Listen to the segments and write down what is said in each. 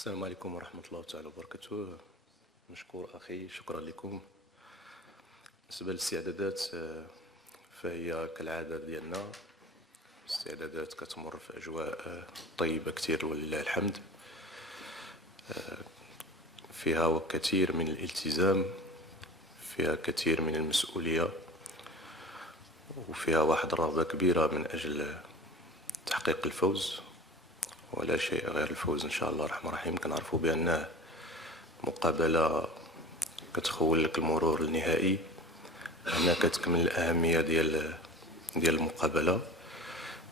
السلام عليكم ورحمة الله تعالى وبركاته. مشكور أخي، شكرا لكم. بالنسبة للاستعدادات فهي كالعادة ديالنا، استعدادات كتمر في أجواء طيبة كتير ولله الحمد، فيها كثير من الالتزام، فيها كثير من المسؤولية، وفيها واحد الرغبة كبيرة من أجل تحقيق الفوز، ولا شيء غير الفوز إن شاء الله الرحمن الرحيم. كنعرفوا بأنه مقابلة كتخول لك المرور النهائي، هنا كتكمل الأهمية ديال المقابلة.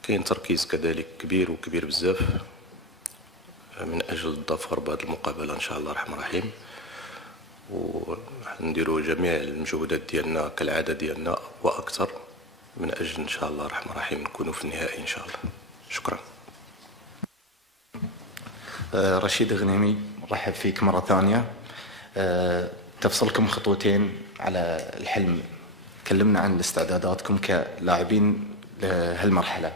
كاين تركيز كذلك كبير وكبير بزاف من أجل الظفر بهذه المقابلة إن شاء الله الرحمن الرحيم، ونديروا جميع المجهودات ديالنا كالعادة ديالنا وأكثر من أجل إن شاء الله الرحمن الرحيم نكونوا في النهائي إن شاء الله. شكرا. رشيد غنيمي، رحب فيك مرة ثانية. تفصلكم خطوتين على الحلم، كلمنا عن استعداداتكم كلاعبين لهالمرحلة.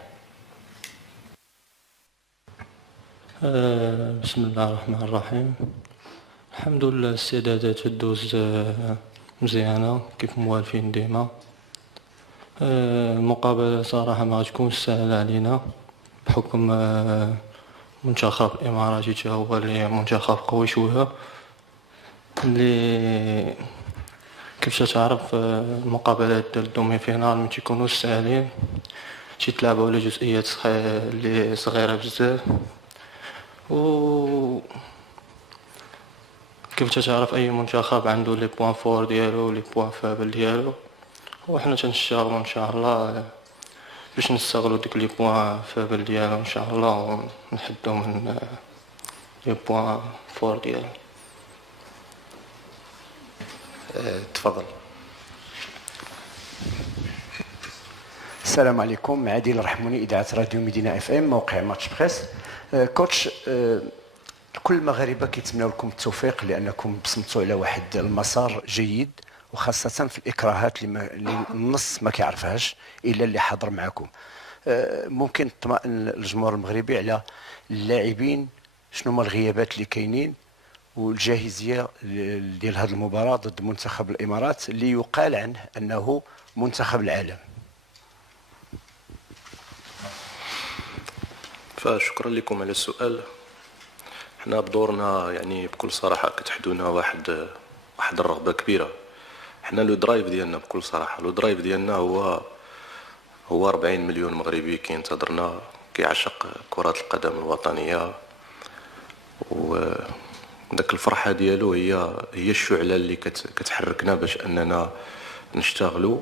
بسم الله الرحمن الرحيم. الحمد لله الاستعدادات تدوز مزيانة كيف موالفين ديما. المقابلة صراحة ما غتكونش سهلة علينا بحكم منتخب الإماراتي تا هو اللي منتخب قوي شوية، اللي كيف تعرف المقابلات ديال الدومي فينال ما تيكونوش ساهلين، تيتلعبوا على جزئيات اللي صغيرة بزاف، و كيف تعرف اي منتخب عنده لي بوين فور ديالو ولي بوين فابل ديالو، وحنا تنشتغلوا ان شاء الله باش نستغلوا ديك لي بوين فابل ديالو ان شاء الله ونحدوا من لي بوين فور ديالو. تفضل. السلام عليكم، عادل الرحموني، إذاعة راديو مدينة اف ام، موقع ماتش بريس. كوتش، كل المغاربة كيتمنوا لكم التوفيق لأنكم بصمتوا على واحد المسار جيد، وخاصة في الإكراهات اللي النص ما كيعرفهاش إلا اللي حاضر معكم. ممكن تطمئن الجمهور المغربي على اللاعبين شنو هما الغيابات اللي كاينين والجاهزية ديال هذه المباراة ضد منتخب الإمارات اللي يقال عنه أنه منتخب العالم؟ فشكرا لكم على السؤال. حنا بدورنا يعني بكل صراحة كتحدونا واحد الرغبة كبيرة. حنا لو درايف ديالنا بكل صراحة، لو درايف ديالنا هو 40 مليون مغربي كينتظرنا، كيعشق كرة القدم الوطنية، وداك الفرحة ديالو هي الشعلة اللي كتحركنا باش أننا نشتغلوا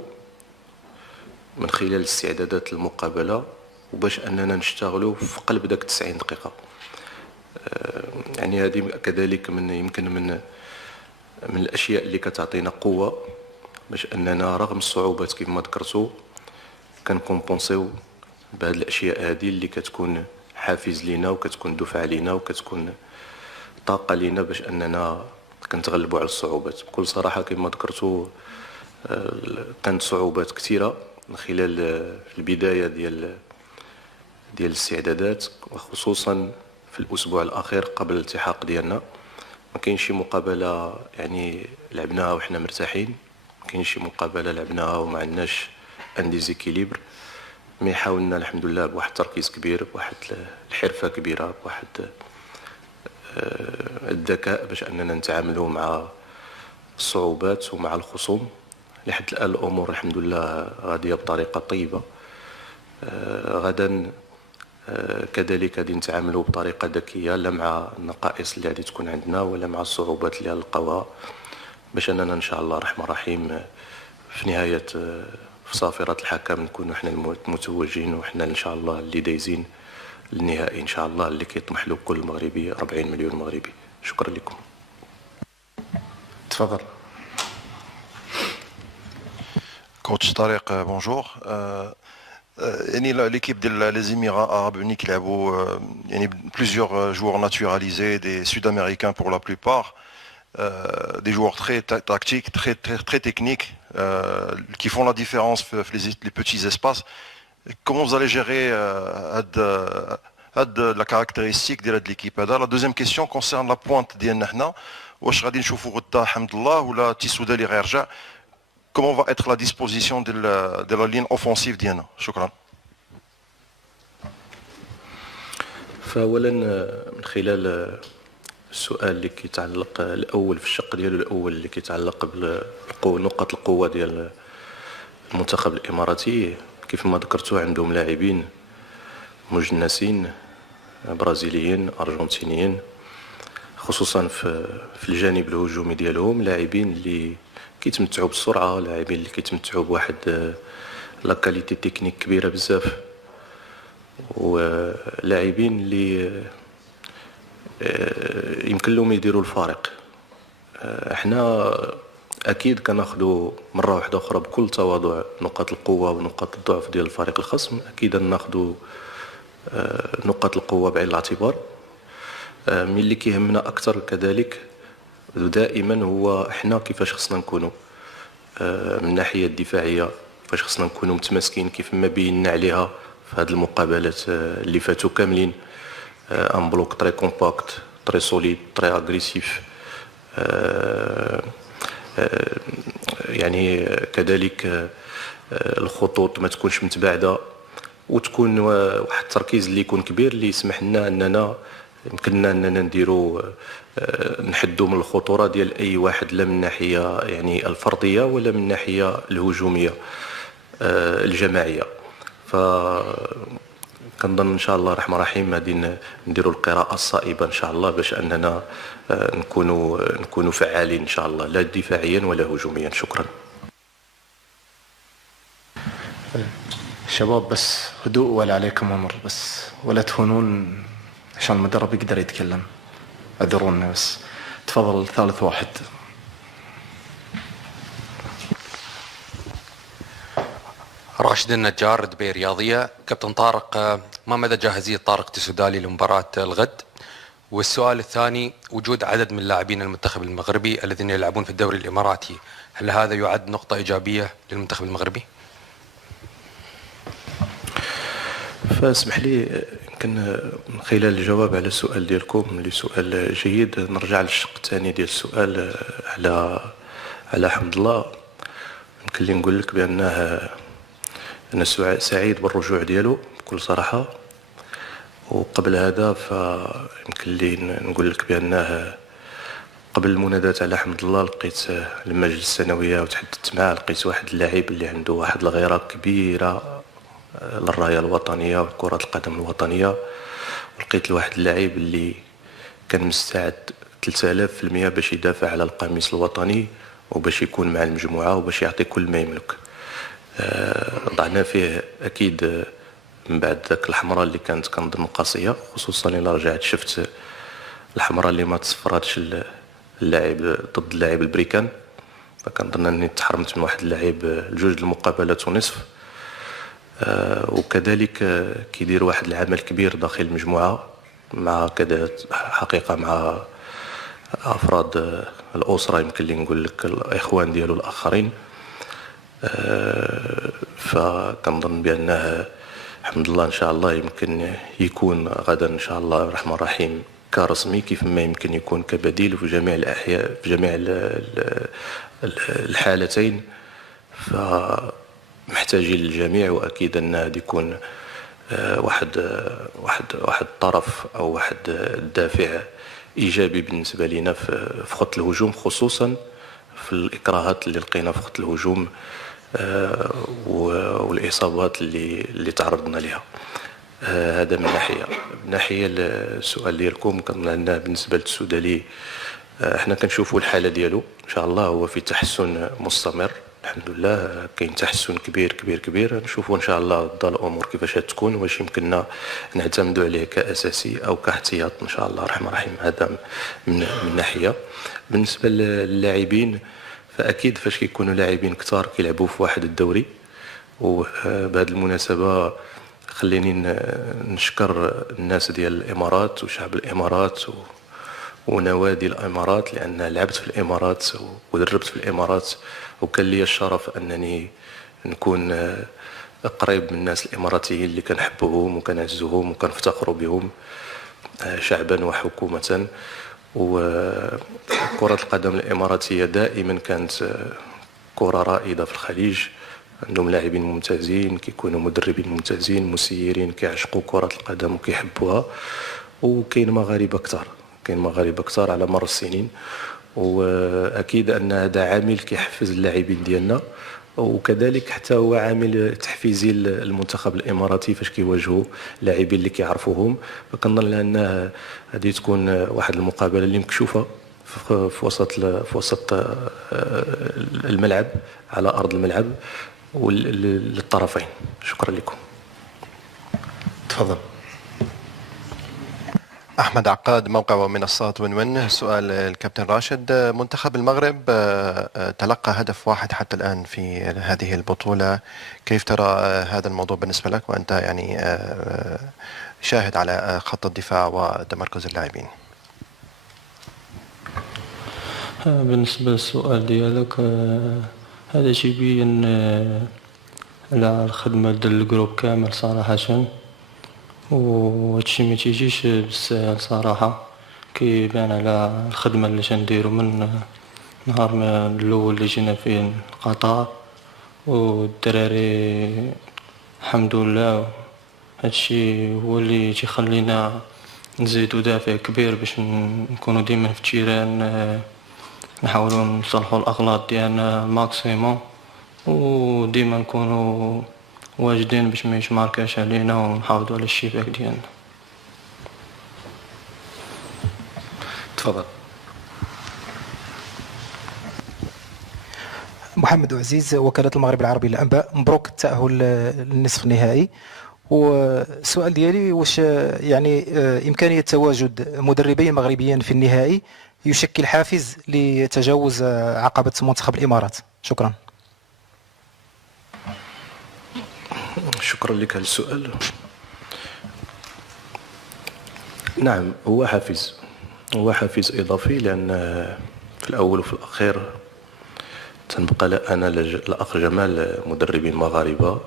من خلال استعدادات المقابلة، وباش أننا نشتغلوا في قلب داك 90 دقيقة. يعني هذه كذلك يمكن من الأشياء اللي كتعطينا قوة باش أننا رغم الصعوبات كيف ما ذكرتوا كنكومبونسيو بهذه الأشياء هذه اللي كتكون حافز لينا وكتكون دفعة لينا وكتكون طاقة لينا باش أننا كنتغلبوا على الصعوبات. بكل صراحة كيف ما ذكرتوا كانت صعوبات كثيرة من خلال البداية ديال الاستعدادات، وخصوصا في الأسبوع الأخير قبل الالتحاق ديالنا. ما كاينش شي مقابلة يعني لعبناها وحنا مرتاحين، ما كاينش شي مقابلة لعبناها وما عندناش ان ديزيكيليبر، مي حاولنا الحمد لله بواحد التركيز كبير، بواحد الحرفة كبيرة، بواحد الذكاء باش أننا نتعاملوا مع الصعوبات ومع الخصوم. لحد الآن الأمور الحمد لله غادية بطريقة طيبة. غدا كذلك غادي نتعاملوا بطريقة ذكية، لا مع النقائص اللي غادي تكون عندنا ولا مع الصعوبات اللي غنلقاوها، باش أننا إن شاء الله الرحمن الرحيم في نهاية في صافرة الحكم نكونوا احنا المتوجين، وحنا إن شاء الله اللي دايزين للنهائي إن شاء الله اللي كيطمح له كل مغربي، 40 مليون مغربي. شكرا لكم. تفضل. كوتش طارق، بونجور. يعني l'équipe des Émirats Arabes Unis qui a plusieurs joueurs naturalisés, des Sud-Américains pour la plupart, des joueurs très tactiques, très techniques, qui font la différence dans les petits espaces. Comment vous allez gérer هاد لا كاركتيرستيك ديال هاد ليكيب هذا. لا دوزيام كيسيون كونسيرن لا بوينت ديالنا حنا، واش غادي نشوفوا غدا حمد الله ولا تيسودالي غيرجع؟ كومون فا اتر لا ديسبوزيسيون ديال لا لين اوفونسيف ديالنا؟ شكرا. فأولا من خلال السؤال اللي كيتعلق الأول في الشق ديالو الأول اللي كيتعلق بنقاط القوة ديال المنتخب الإماراتي، كيف ما ذكرتوا عندهم لاعبين مجنسين برازيليين أرجنتينيين، خصوصا في الجانب الهجومي ديالهم، لاعبين اللي كيتمتعوا بالسرعة، لاعبين اللي كيتمتعوا بواحد لا كاليتي تكنيك كبيرة بزاف، ولاعبين اللي يمكن لهم يديروا الفارق. احنا اكيد كناخذوا مره واحده اخرى بكل تواضع نقاط القوه ونقاط الضعف ديال الفريق الخصم، اكيد ناخذوا نقاط القوه بعين الاعتبار. من اللي كيهمنا اكثر كذلك دائما هو احنا كيفاش خصنا نكونوا من الناحيه الدفاعيه، كيفاش خصنا نكونوا متماسكين كيف ما بينا عليها في هذه المقابلات اللي فاتوا كاملين. ان بلوك تري كومباكت تري سوليد تري اغريسيف، يعني كذلك الخطوط ما تكونش متباعده، وتكون واحد التركيز اللي يكون كبير اللي يسمح لنا اننا يمكننا اننا نديروا نحدوا من الخطوره ديال اي واحد، لا من الناحيه يعني الفرديه ولا من الناحيه الهجوميه الجماعيه. ف كنظن ان شاء الله الرحمن الرحيم غادي نديروا القراءه الصائبه ان شاء الله باش اننا نكونوا فعالين ان شاء الله، لا دفاعيا ولا هجوميا. شكرا. شباب بس هدوء ولا عليكم امر، بس ولا تهونون عشان المدرب يقدر يتكلم، اعذرونا بس. تفضل ثالث واحد. راشد النجار، دبي رياضية. كابتن طارق، ما مدى جاهزية طارق تسودالي لمباراة الغد؟ والسؤال الثاني، وجود عدد من لاعبين المنتخب المغربي الذين يلعبون في الدوري الإماراتي، هل هذا يعد نقطة إيجابية للمنتخب المغربي؟ فاسمح لي يمكن من خلال الجواب على السؤال ديالكم اللي سؤال جيد نرجع للشق الثاني ديال السؤال على حمد الله. يمكن لي نقول لك بأنه أنا سعيد بالرجوع ديالو بكل صراحة، وقبل هذا فيمكن لي نقول لك بأنه قبل المنادات على حمد الله لقيت المجلس السنوية وتحدثت معاه، لقيت واحد اللاعب اللي عنده واحد الغيرة كبيرة للراية الوطنية وكرة القدم الوطنية، ولقيت واحد اللاعب اللي كان مستعد 3000% باش يدافع على القميص الوطني وباش يكون مع المجموعة وباش يعطي كل ما يملك. ضعنا فيه اكيد من بعد ذاك الحمراء اللي كانت كنظن قاسيه، خصوصا الا رجعت شفت الحمراء اللي ما تصفراتش اللاعب ضد اللاعب البريكان، فكنظن اني تحرمت من واحد اللاعب جوج المقابلات ونصف. وكذلك كيدير واحد العمل كبير داخل المجموعه مع كذا حقيقه مع افراد الاسره، يمكن لي نقول لك الاخوان ديالو الاخرين. فكنظن بانه الحمد لله ان شاء الله يمكن يكون غدا ان شاء الله الرحمن الرحيم كرسمي، كيف ما يمكن يكون كبديل في جميع الاحياء في جميع الحالتين. فمحتاجين للجميع، واكيد ان هذا يكون واحد الطرف او واحد الدافع ايجابي بالنسبه لنا في خط الهجوم، خصوصا في الاكراهات اللي لقينا في خط الهجوم والاصابات اللي تعرضنا لها. هذا من ناحيه. من ناحيه السؤال ديالكم كنظن ان بالنسبه للسودالي احنا كنشوفوا الحاله ديالو ان شاء الله هو في تحسن مستمر، الحمد لله كاين تحسن كبير كبير كبير. نشوفوا ان شاء الله الامور كيفاش تكون، واش يمكننا نعتمدوا عليه كاساسي او كاحتياط ان شاء الله الرحمن الرحيم. هذا من ناحيه. بالنسبه للاعبين فاكيد فاش كيكونوا لاعبين كثار كيلعبوا في واحد الدوري، وبهذه المناسبه خليني نشكر الناس ديال الامارات وشعب الامارات ونوادي الامارات، لان لعبت في الامارات ودربت في الامارات، وكان لي الشرف انني نكون قريب من الناس الإماراتيين اللي كنحبوهم وكنعزوهم وكنفتخروا بهم شعبا وحكومة. وكرة القدم الإماراتية دائما كانت كرة رائدة في الخليج، عندهم لاعبين ممتازين، كيكونوا مدربين ممتازين، مسيرين كيعشقوا كرة القدم وكيحبوها، وكاين مغاربة كثار، كاين مغاربة كثار على مر السنين. واكيد ان هذا عامل كيحفز اللاعبين ديالنا، وكذلك حتى هو عامل تحفيزي للمنتخب الاماراتي فاش كيواجهوا لاعبين اللي كيعرفوهم. فكنظن ان هذه تكون واحد المقابله اللي مكشوفه في وسط الملعب، على ارض الملعب للطرفين. شكرا لكم. تفضل. أحمد عقاد، موقع ومنصات ون. سؤال الكابتن راشد. منتخب المغرب تلقى هدف واحد حتى الآن في هذه البطولة، كيف ترى هذا الموضوع بالنسبة لك وأنت يعني شاهد على خط الدفاع وتمركز اللاعبين؟ بالنسبة للسؤال ديالك، هذا شي يبين على الخدمة ديال الجروب كامل صراحة، وهادشي ما تيجيش بالسهل صراحة. كيبان على الخدمة اللي تنديرو من نهار ما الاول اللي جينا فيه قطر، والدراري الحمد لله. هادشي هو اللي تيخلينا نزيدو دافع كبير باش نكونو ديما في التيران، نحاولو نصلحو الاغلاط ديالنا ماكسيموم، وديما نكونو واجدين باش ما يتماركاش علينا، ونحافظوا على الشباك ديالنا. تفضل. محمد عزيز، وكالة المغرب العربي للأنباء. مبروك التأهل للنصف النهائي. والسؤال ديالي واش يعني إمكانية تواجد مدربين مغربيين في النهائي يشكل حافز لتجاوز عقبة منتخب الإمارات؟ شكرا. شكرا لك على السؤال. نعم، هو حافز إضافي، لأن في الأول وفي الأخير تنبقى أنا الأخ جمال مدربين مغاربة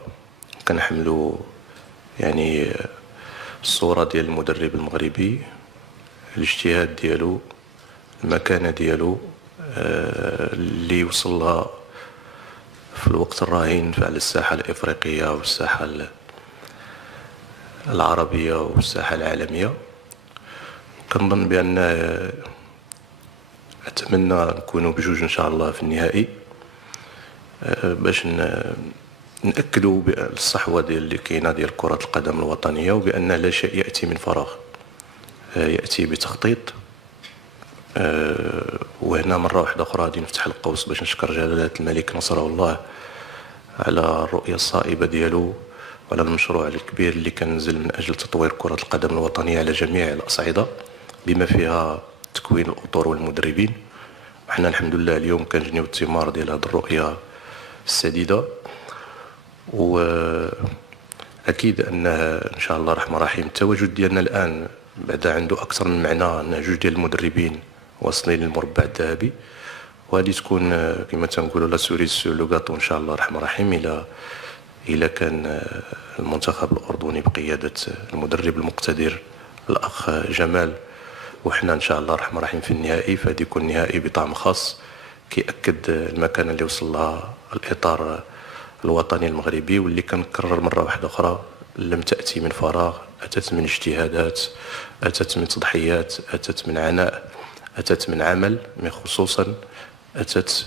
كنحملوا يعني الصورة ديال المدرب المغربي، الاجتهاد ديالو، المكانة ديالو اللي وصلها في الوقت الراهن على الساحة الإفريقية والساحة العربية والساحة العالمية. كنظن بأن أتمنى نكونوا بجوج إن شاء الله في النهائي، باش نأكدوا بالصحوة اللي كاينة ديال كرة القدم الوطنية، وبأن لا شيء يأتي من فراغ، يأتي بتخطيط. وهنا مرة واحدة أخرى غادي نفتح القوس باش نشكر جلالة الملك نصره الله على الرؤية الصائبة ديالو وعلى المشروع الكبير اللي كنزل من أجل تطوير كرة القدم الوطنية على جميع الأصعدة، بما فيها تكوين الأطر والمدربين. وحنا الحمد لله اليوم كنجنيو الثمار ديال هذه الرؤية السديدة، وأكيد أن إن شاء الله الرحمن الرحيم التواجد ديالنا الآن بعد عنده أكثر من معنى، أن جوج ديال المدربين واصلين للمربع الذهبي، وهذه تكون كما تنقولوا لا سوريز سور لو غاتو ان شاء الله الرحمن الرحيم. الى كان المنتخب الاردني بقياده المدرب المقتدر الاخ جمال، وحنا ان شاء الله الرحمن الرحيم في النهائي، فهذا يكون نهائي بطعم خاص كيأكد المكانه اللي وصل لها الاطار الوطني المغربي، واللي كنكرر مره واحده اخرى لم تاتي من فراغ، اتت من اجتهادات، اتت من تضحيات، اتت من عناء، أتت من عمل، من خصوصا أتت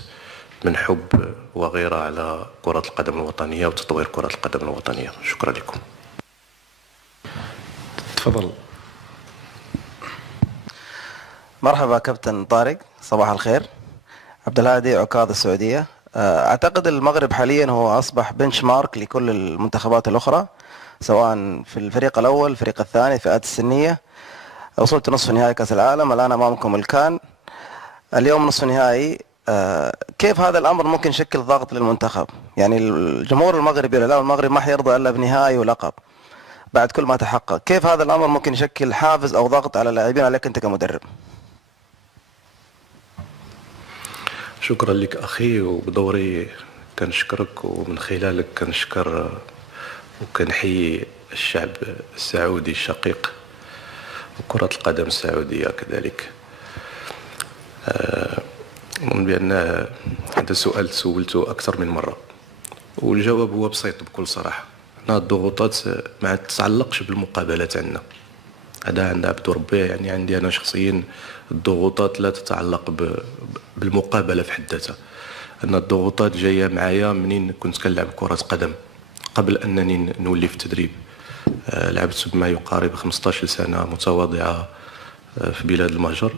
من حب وغيرة على كرة القدم الوطنية وتطوير كرة القدم الوطنية. شكرا لكم. تفضل. مرحبا كابتن طارق، صباح الخير. عبد الهادي، عكاظ، السعودية. أعتقد المغرب حاليا هو أصبح بنش مارك لكل المنتخبات الأخرى، سواء في الفريق الأول، الفريق الثاني، الفئات السنية. وصلت نصف نهائي كأس العالم، الآن أمامكم الكان، اليوم نصف نهائي. كيف هذا الأمر ممكن يشكل ضغط للمنتخب؟ يعني الجمهور المغربي والإعلام المغربي ما حيرضى إلا بنهائي ولقب بعد كل ما تحقق. كيف هذا الأمر ممكن يشكل حافز أو ضغط على اللاعبين عليك أنت كمدرب؟ شكرا لك أخي، وبدوري كنشكرك، ومن خلالك كنشكر وكنحيي الشعب السعودي الشقيق وكرة القدم السعودية كذلك. أظن بأن هذا سؤال سولته أكثر من مرة، والجواب هو بسيط بكل صراحة. أن الضغوطات ما تتعلقش بالمقابلات عندنا، هذا عند عبد ربي. يعني عندي أنا شخصيا الضغوطات لا تتعلق بالمقابلة في حد ذاتها. أن الضغوطات جاية معايا منين كنت كنلعب كرة قدم قبل أنني نولي في التدريب. لعبت بما يقارب 15 سنة متواضعة في بلاد المهجر.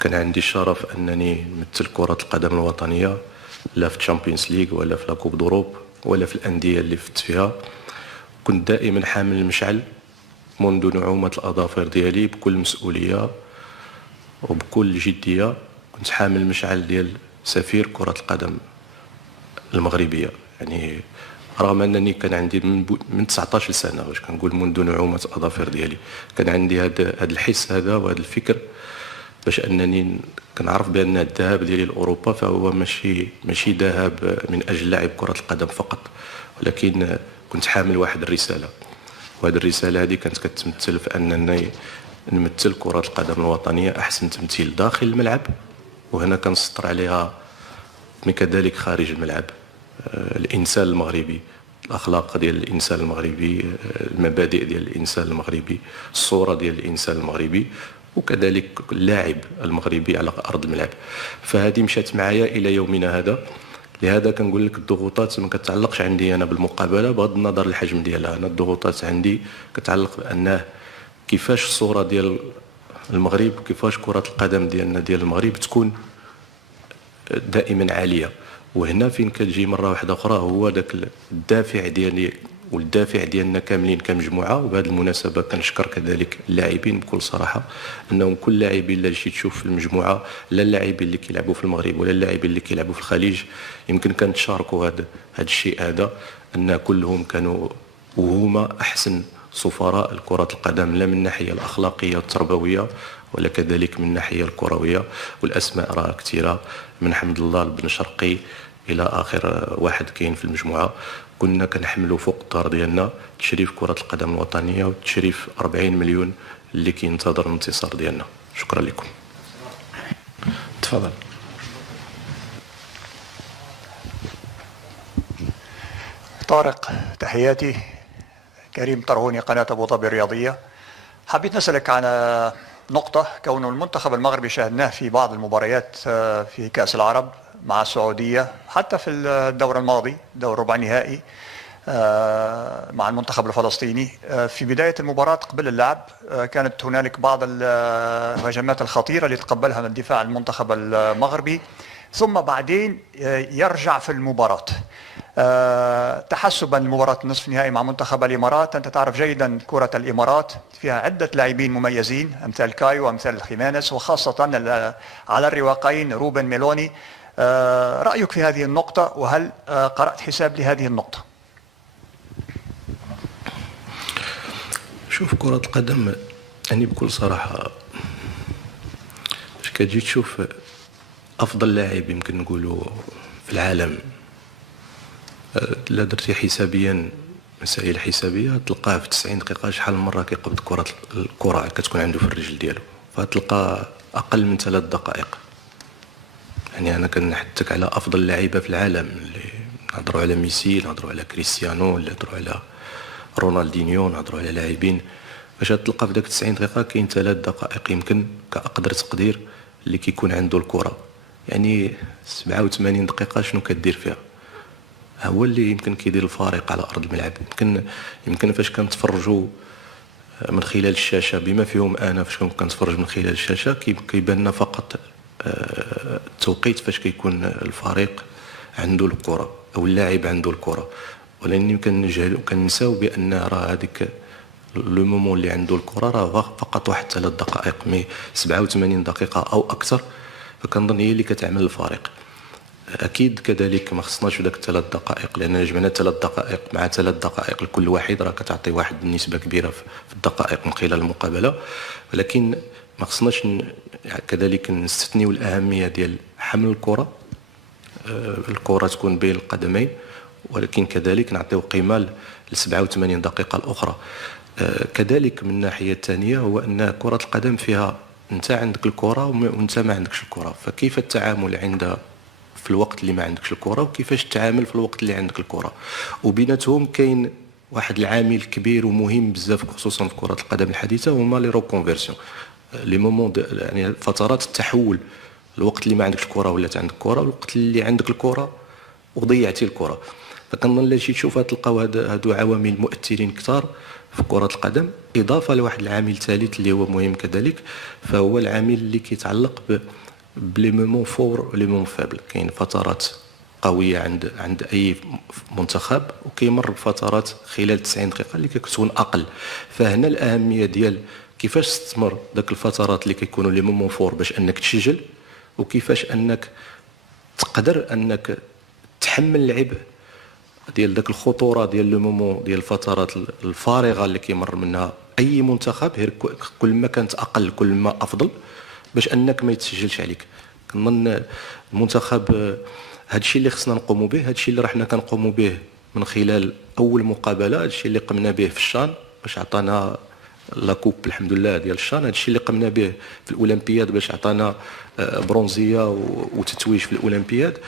كان عندي الشرف أنني نمثل كرة القدم الوطنية، لا في الشامبيونز ليغ ولا في لاكوب دوروب ولا في الأندية اللي فت فيها. كنت دائما حامل المشعل منذ نعومة الأظافر ديالي بكل مسؤولية وبكل جدية. كنت حامل المشعل ديال سفير كرة القدم المغربية، يعني رغم أنني كان عندي من 19 سنة، واش كنقول منذ نعومة الأظافر ديالي، كان عندي هذا الحس هذا وهذا الفكر باش أنني كنعرف بأن الذهاب ديالي لأوروبا فهو ماشي ذهاب من أجل لعب كرة القدم فقط، ولكن كنت حامل واحد الرسالة، وهذه الرسالة هذه كانت كتمثل في أنني نمثل كرة القدم الوطنية أحسن تمثيل داخل الملعب، وهنا كنسطر عليها كذلك خارج الملعب. الإنسان المغربي، الأخلاق ديال الإنسان المغربي، المبادئ ديال الإنسان المغربي، الصورة ديال الإنسان المغربي، وكذلك اللاعب المغربي على أرض الملعب. فهذه مشات معايا إلى يومنا هذا. لهذا كنقول لك الضغوطات ما كتعلقش عندي أنا بالمقابلة بغض النظر الحجم ديالها. أنا الضغوطات عندي كتعلق بأنه كيفاش الصورة ديال المغرب وكيفاش كرة القدم ديالنا ديال المغرب تكون دائما عالية. وهنا فين كتجي مرة واحدة أخرى هو داك الدافع ديالي والدافع ديالنا كاملين كمجموعة. وبهذه المناسبة كنشكر كذلك اللاعبين بكل صراحة، أنهم كل لاعبين اللي جيت تشوف في المجموعة، لا اللاعبين اللي كيلعبوا في المغرب ولا اللاعبين اللي كيلعبوا في الخليج، يمكن كنتشاركوا هذا الشيء هذا، أن كلهم كانوا وهما أحسن سفراء لكرة القدم، لا من الناحية الأخلاقية والتربوية ولا كذلك من الناحية الكروية. والأسماء راه كثيرة، من حمد الله بن شرقي إلى آخر واحد كاين في المجموعة. كنا كنحملوا فوق الدار ديالنا تشريف كرة القدم الوطنية وتشريف 40 مليون اللي كينتظر الانتصار ديالنا. شكرا لكم. تفضل. طارق، تحياتي. كريم طرهوني، قناة أبو ظبي الرياضية. حبيت نسألك عن نقطة، كون المنتخب المغربي شاهدناه في بعض المباريات في كأس العرب مع السعودية، حتى في الدور الماضي دور ربع نهائي مع المنتخب الفلسطيني. في بداية المباراة قبل اللعب كانت هنالك بعض الهجمات الخطيرة اللي تقبلها من دفاع المنتخب المغربي، ثم بعدين يرجع في المباراة تحسبا لمباراة نصف النهائي مع منتخب الإمارات. أنت تعرف جيدا كرة الإمارات فيها عدة لاعبين مميزين أمثال كايو وأمثال خيمانيز، وخاصة على الرواقين روبن ميلوني. رأيك في هذه النقطة، وهل قرأت حساب لهذه النقطة؟ شوف، كرة القدم يعني بكل صراحة كتجي تشوف أفضل لاعب يمكن نقولوا في العالم، لا درتي حسابيا مسائل حسابية تلقاه في 90 دقيقة شحال من مرة كيقبض الكرة كتكون عنده في الرجل ديالو، فتلقى أقل من 3 دقائق. يعني أنا كنحدثك على أفضل لاعيبة في العالم، اللي نهضروا على ميسي، نهضروا على كريستيانو، نهضروا على رونالدينيو، نهضروا على لاعبين، باش تلقى في داك 90 دقيقة كاين 3 دقائق يمكن كأقدر تقدير اللي كيكون عنده الكرة. يعني 87 دقيقة شنو كدير فيها؟ هو اللي يمكن كيدير الفارق على أرض الملعب. يمكن فاش كنتفرجوا من خلال الشاشة بما فيهم أنا، فاش كنتفرج من خلال الشاشة كيبان لنا فقط التوقيت فاش كيكون الفريق عنده الكرة أو اللاعب عنده الكرة، ولكن يمكن نجهل وكنساو بأن راه هذيك لو مومون اللي عنده الكرة راه فقط واحد 3 دقائق، مي 87 دقيقة أو أكثر، فكنظن هي اللي كتعمل الفارق. اكيد كذلك ما خصناش في داك 3 دقائق، لان جمعنا 3 دقائق مع 3 دقائق لكل واحد راه كتعطي واحد النسبه كبيره في الدقائق من خلال المقابله، ولكن ما خصناش كذلك نستثنيو الاهميه ديال حمل الكره. الكره تكون بين القدمين، ولكن كذلك نعطيو قيمه ل 87 دقيقه الاخرى. كذلك من الناحيه الثانيه هو ان كره القدم فيها انت عندك الكره وانت ما عندكش الكره، فكيف التعامل عند في الوقت اللي ما عندكش الكره وكيفاش تتعامل في الوقت اللي عندك الكره، وبيناتهم كاين واحد العامل كبير ومهم بزاف خصوصا في كره القدم الحديثه هما لي روكونفيرسيون، لي مومون يعني فترات التحول، الوقت اللي ما عندكش الكره ولات عندك الكره، والوقت اللي عندك الكره وضيعتي الكره. فكنظن الا جيت تشوف تلقاو هادو عوامل مؤثرين كثار في كرة القدم، إضافة لواحد العامل ثالث اللي هو مهم كذلك، فهو العامل اللي كيتعلق بلي مومون فور لي مومون فابل. كاين فترات قوية عند أي منتخب وكيمر بفترات خلال 90 دقيقة اللي كتكون أقل. فهنا الأهمية ديال كيفاش تستمر داك الفترات اللي كيكونوا لي مومون فور باش أنك تسجل، وكيفاش أنك تقدر أنك تحمل العبء ديال داك الخطوره ديال لو مومون ديال الفترات الفارغه اللي كيمر منها اي منتخب. غير كل ما كانت اقل كل ما افضل باش انك ما يتسجلش عليك. كنظن المنتخب هذا الشيء اللي خصنا نقوموا به، هذا الشيء اللي رحنا كنقوموا به من خلال اول مقابله، هذا الشيء اللي قمنا به في الشان باش عطانا لا كوب الحمد لله ديال الشان، هذا الشيء اللي قمنا به في الاولمبياد باش عطانا برونزيه وتتويج في الاولمبياد،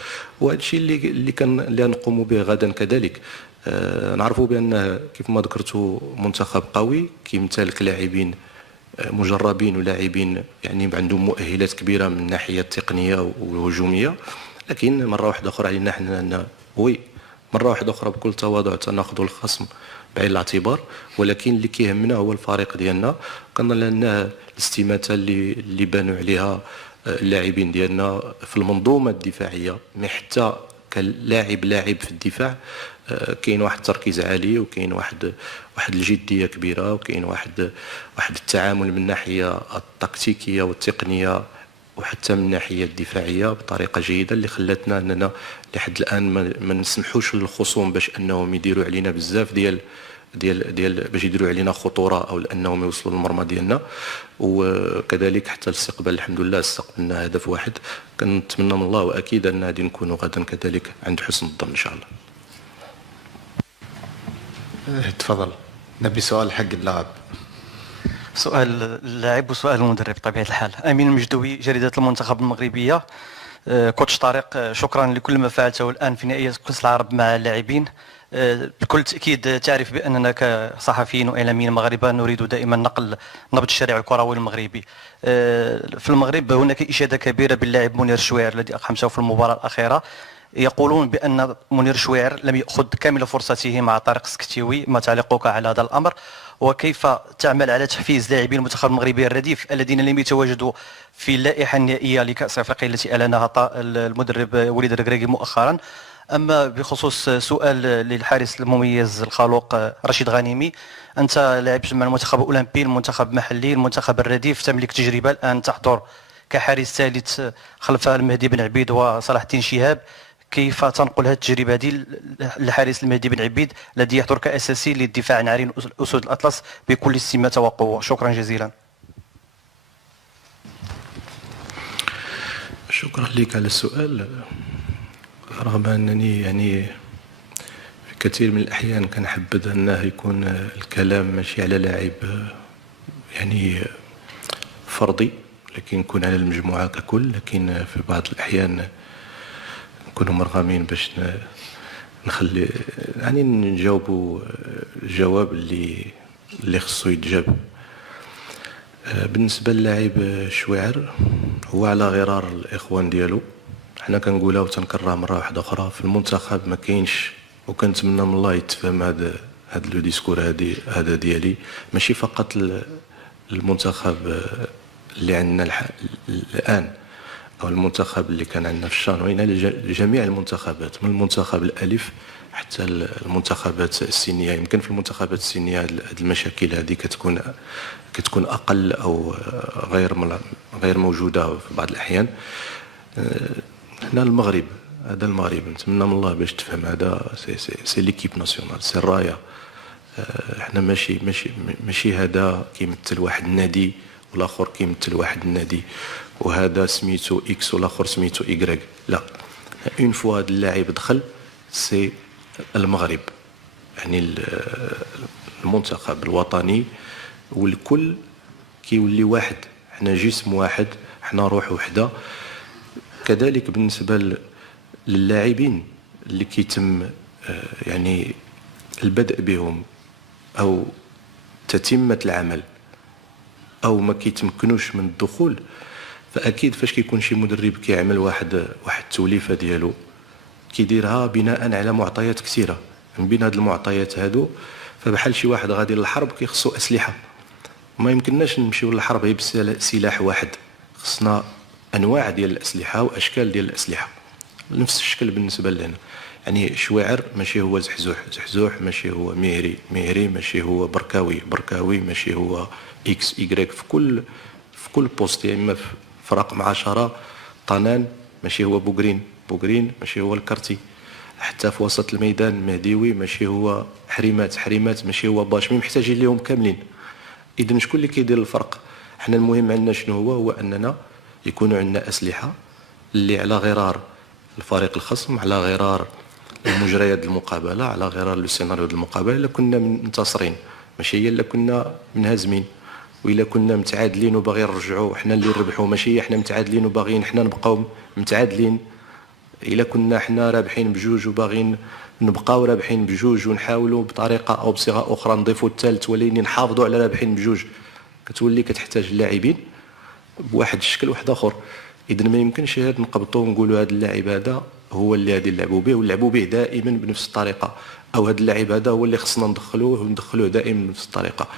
وهذا الشيء اللي نقوم به غدا كذلك. نعرفوا بان كيف ما ذكرتوا منتخب قوي كيمتلك لاعبين مجربين ولاعبين يعني عندهم مؤهلات كبيره من الناحيه التقنيه والهجوميه، لكن مره واحده اخرى علينا حنا مره واحده اخرى بكل تواضع تناخذوا الخصم بعين الاعتبار، ولكن اللي كيهمنا هو الفريق ديالنا. كنظن ان الاستماته اللي بانوا عليها اللاعبين ديالنا في المنظومه الدفاعيه، مي حتى كلاعب في الدفاع كاين واحد التركيز عالي، وكاين واحد الجديه كبيره، وكاين واحد التعامل من الناحيه التكتيكيه والتقنيه وحتى من الناحيه الدفاعيه بطريقه جيده، اللي خلاتنا اننا لحد الان ما نسمحوش للخصوم باش انهم يديروا علينا بزاف ديال باش يديروا علينا خطوره او انهم يوصلوا للمرمى ديالنا. وكذلك حتى الاستقبال الحمد لله استقبلنا هدف واحد، كنتمنى من الله واكيد ان غادي نكونوا غدا كذلك عند حسن الظن ان شاء الله. تفضل نبي سؤال حق اللاعب. سؤال اللاعب وسؤال المدرب بطبيعه الحال. امين المجدوي، جريده المنتخب المغربيه. كوتش طارق، شكرا لكل ما فعلته الان في نهائيات كاس العرب مع اللاعبين. بكل تاكيد تعرف باننا كصحفيين واعلاميين مغاربه نريد دائما نقل نبض الشارع الكروي المغربي. في المغرب هناك اشاده كبيره باللاعب منير الشويعر الذي اقحمته في المباراه الاخيره. يقولون بان منير الشويعر لم ياخذ كامل فرصته مع طارق السكتيوي، ما تعليقك على هذا الامر؟ وكيف تعمل على تحفيز لاعبي المنتخب المغربي الرديف الذين لم يتواجدوا في اللائحه النهائيه لكاس افريقيا التي اعلنها المدرب وليد الركراكي مؤخرا؟ اما بخصوص سؤال للحارس المميز الخلوق رشيد غنيمي، انت لعبت مع المنتخب الاولمبي، المنتخب المحلي، المنتخب الرديف، تملك تجربه الان تحضر كحارس ثالث خلف المهدي بن عبيد وصلاح الدين شهاب. كيف تنقل هذه التجربه هذه للحارس المهدي بن عبيد الذي يحضر كاساسي للدفاع عن عرين اسود الاطلس بكل سمه وقوه؟ شكرا جزيلا. شكرا لك على السؤال. رغم انني يعني في كثير من الاحيان كنحبذ انه يكون الكلام ماشي على لاعب يعني فردي، لكن يكون على المجموعه ككل، لكن في بعض الاحيان نكونوا مرغمين باش نخلي يعني نجاوبوا الجواب اللي خصو يتجاب. بالنسبه للاعب شويعر، هو على غرار الاخوان ديالو، حنا كنقولها وتنكررها مره واحده اخرى، في المنتخب ما كاينش، وكنتمنى من الله يتفهم هذا لو ديسكور هذا ديالي، ماشي فقط المنتخب اللي عندنا الان او المنتخب اللي كان عندنا في الشان، وإن لجميع المنتخبات من المنتخب الالف حتى المنتخبات السنيه. يمكن في المنتخبات السنيه هذه المشاكل هذه كتكون اقل او غير موجوده في بعض الاحيان. هنا المغرب، هذا المغرب نتمنى من الله باش تفهم، هذا سي ليكيب ناسيونال، سي الرايه. احنا ماشي هذا كيمثل واحد النادي والاخر كيمثل واحد النادي، وهذا سميتو اكس والاخر سميتو ايغريك، لا. اون فوا هذا اللاعب دخل سي المغرب، يعني المنتخب الوطني والكل كيولي واحد، حنا جسم واحد، حنا روح وحده. كذلك بالنسبه للاعبين اللي كيتم يعني البدء بهم او تتمه العمل او ما كيتمكنوش من الدخول، فاكيد فاش كيكون شي مدرب كيعمل واحد التوليفه ديالو كيديرها بناء على معطيات كثيره. من بين هاد المعطيات هادو فبحال شي واحد غادي للحرب كيخصو اسلحه، ما يمكنناش نمشيو للحرب غير بسلاح واحد، خصنا انواع ديال الاسلحه واشكال ديال الاسلحه. نفس الشكل بالنسبه لنا، يعني شواعر ماشي هو زحزوح، زحزوح ماشي هو مهري، مهري ماشي هو بركاوي، بركاوي ماشي هو اكس ايغريك. في كل بوست، يا اما في رقم 10 طنان ماشي هو بوغرين، بوغرين ماشي هو الكرتي. حتى في وسط الميدان مهديوي ماشي هو حريمات، حريمات ماشي هو باش، محتاجين ليهم كاملين. اذا شكون اللي كيدير الفرق؟ حنا المهم عندنا شنو هو اننا يكونوا عندنا اسلحه اللي على غرار الفريق الخصم، على غرار المجريات المقابله، على غرار لو سيناريو ديال المقابله. الا كنا منتصرين ماشي هي الا كنا منهزمين، والا كنا متعادلين وباغيين نرجعوا حنا اللي نربحوا، ماشي هي حنا متعادلين وباغيين حنا نبقاو متعادلين. الا كنا حنا رابحين بجوج وباغيين نبقاو رابحين بجوج ونحاولوا بطريقه او بصيغه اخرى نضيفوا الثالث ولكن نحافظوا على رابحين بجوج، كتولي كتحتاج اللاعبين بواحد الشكل واحد اخر. اذا ما يمكنش هاد نقبطوا ونقولوا هذا اللاعب هذا هو اللي غادي نلعبوا به ونلعبوا به دائما بنفس الطريقه، او هذا اللاعب هذا هو اللي خصنا ندخلوه دائما بنفس الطريقه.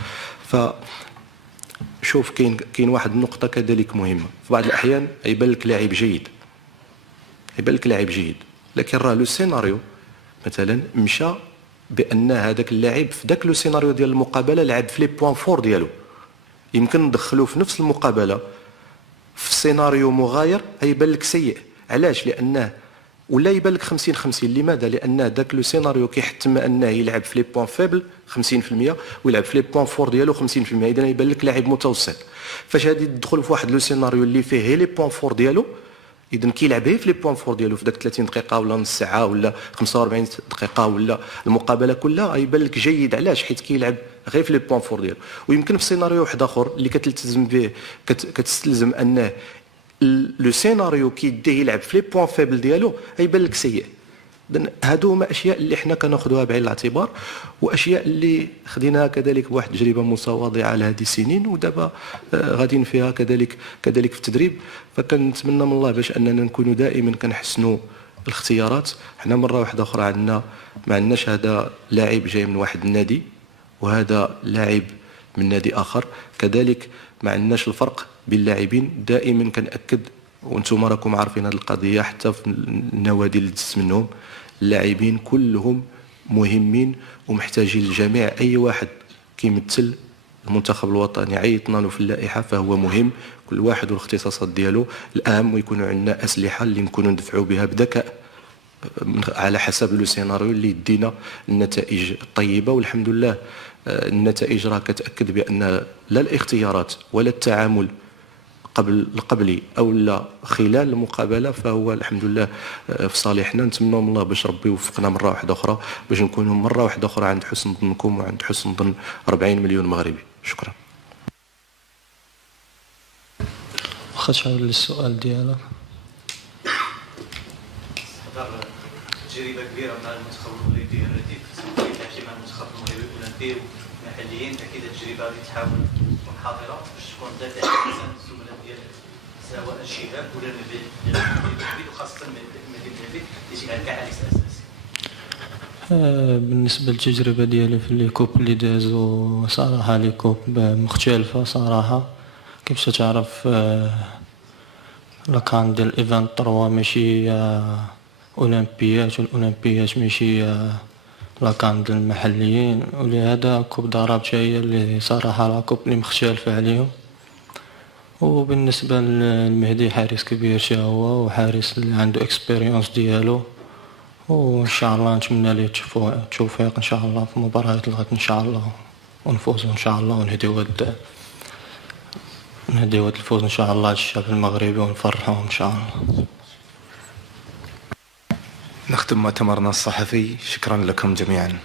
شوف كاين واحد النقطه كذلك مهمه، في بعض الاحيان يبان لك لاعب جيد، يبان لك لاعب جيد، لكن راه لو سيناريو مثلا مشى بان هذاك اللاعب في ذاك لو سيناريو ديال المقابله لعب في لي بوين فور ديالو، يمكن ندخلوه في نفس المقابله في سيناريو مغاير يبان لك سيء. علاش؟ لانه ولا يبان لك 50-50. لماذا؟ لان ذاك لو سيناريو كيحتم انه يلعب في لي بوين فيبل 50% ويلعب في لي بوين فور ديالو 50%، اذا يبان لك لاعب متوسط. فاش غادي تدخل في واحد لو سيناريو اللي فيه غير لي بوين فور ديالو، اذا كيلعب غير في لي بوين فور ديالو في داك 30 دقيقه ولا نص ساعه ولا 45 دقيقه ولا المقابله كلها يبان لك جيد. علاش؟ حيت كيلعب غير في لي بوين فور ديالو. ويمكن في سيناريو واحد اخر اللي كتلتزم به كتستلزم انه لو سيناريو كيديه يلعب في لي بوين فيبل ديالو يبان لك سيء. اذا هادو هما اشياء اللي حنا كناخذوها بعين الاعتبار، واشياء اللي خديناها كذلك بواحد التجربه متواضعه لهذه السنين، ودابا غاديين فيها كذلك في التدريب. فكنتمنى من الله باش اننا نكونوا دائما كنحسنوا الاختيارات. حنا مره واحده اخرى عندنا ما عندناش هذا لاعب جاي من واحد النادي وهذا لاعب من نادي اخر، كذلك ما عندناش الفرق بين اللاعبين. دائما كنأكد وانتم راكم عارفين هذه القضيه، حتى في النوادي اللي دزت منهم اللاعبين كلهم مهمين ومحتاجين للجميع. اي واحد كيمثل المنتخب الوطني عيطنا له في اللائحه فهو مهم، كل واحد والاختصاصات ديالو. الاهم ويكونوا عندنا اسلحه اللي نكونوا ندفعوا بها بذكاء على حسب لو سيناريو اللي يدينا النتائج الطيبه. والحمد لله النتائج راه كتاكد بان لا الاختيارات ولا التعامل القبلي او لا خلال المقابله فهو الحمد لله في صالحنا. نتمنى من الله باش ربي يوفقنا مره واحده اخرى باش نكونوا مره واحده اخرى عند حسن ظنكم وعند حسن ظن 40 مليون مغربي. شكرا. واخا تعاود للسؤال ديالك. تجربه كبيره مع المنتخب المغربي الرديف، مع المنتخب المغربي الاولمبي محليين، اكيد التجربه غادي تحاول تكون حاضره باش تكون ذات احسن الزملاء ديالك سواء الشباب ولا المدرب وخاصه المدرب اللي تيلعب كعريس اساسي. بالنسبه للتجربه ديالي في لي كوب اللي دازو صراحه لي كوب مختلفه صراحه. كيفاش تعرف لاكان ديال ايفنت 3 ماشي اولمبيات، والاولمبيات ماشي لاكان ديال المحليين، ولهذا كوب ضربت هي اللي صراحه لا كوب اللي مختلفه عليهم. وبالنسبه للمهدي حارس كبير حتى هو وحارس اللي عنده اكسبيريونس ديالو، وان شاء الله نتمنى ليه التوفيق ان شاء الله في مباريات الغد ان شاء الله، ونفوزوا ان شاء الله ونهديو هاد الفوز ان شاء الله للشعب المغربي ونفرحوه ان شاء الله. نختم مؤتمرنا الصحفي. شكرا لكم جميعا.